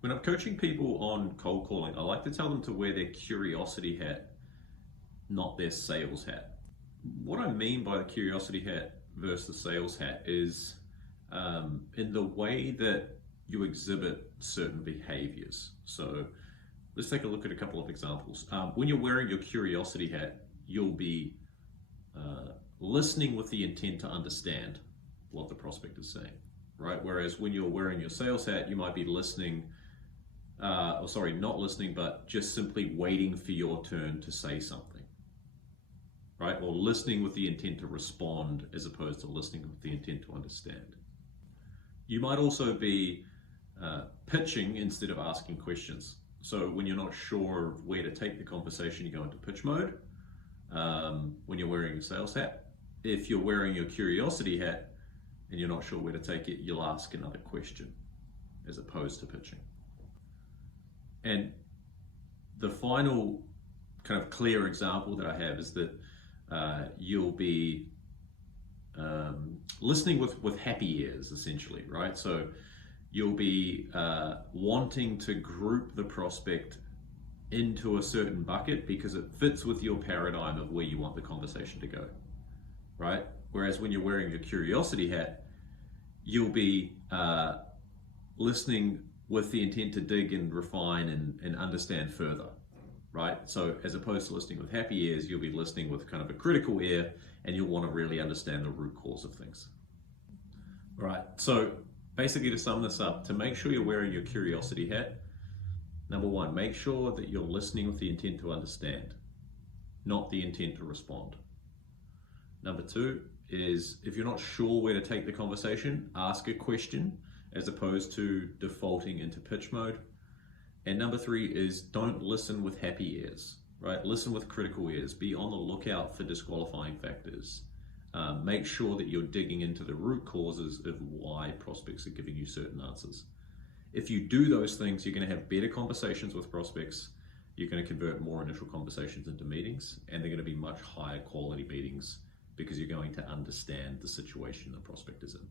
When I'm coaching people on cold calling, I like to tell them to wear their curiosity hat, not their sales hat. What I mean by the curiosity hat versus the sales hat is in the way that you exhibit certain behaviors. So let's take a look at a couple of examples. When you're wearing your curiosity hat, you'll be listening with the intent to understand what the prospect is saying, right? Whereas when you're wearing your sales hat, you might be listening, not listening, but just simply waiting for your turn to say something, right? Or listening with the intent to respond as opposed to listening with the intent to understand. You might also be pitching instead of asking questions. So when you're not sure where to take the conversation, you go into pitch mode. When you're wearing your sales hat, if you're wearing your curiosity hat and you're not sure where to take it, you'll ask another question as opposed to pitching. And the final kind of clear example that I have is that you'll be listening with happy ears, essentially, right? So you'll be wanting to group the prospect into a certain bucket because it fits with your paradigm of where you want the conversation to go, right? Whereas when you're wearing your curiosity hat, you'll be listening with the intent to dig and refine and understand further, right? So as opposed to listening with happy ears, you'll be listening with kind of a critical ear, and you'll want to really understand the root cause of things. All right, so basically to sum this up, to make sure you're wearing your curiosity hat, number one, make sure that you're listening with the intent to understand, not the intent to respond. Number two is, if you're not sure where to take the conversation, ask a question as opposed to defaulting into pitch mode. And number three is, don't listen with happy ears, right? Listen with critical ears. Be on the lookout for disqualifying factors. Make sure that you're digging into the root causes of why prospects are giving you certain answers. If you do those things, you're going to have better conversations with prospects. You're going to convert more initial conversations into meetings, and they're going to be much higher quality meetings because you're going to understand the situation the prospect is in.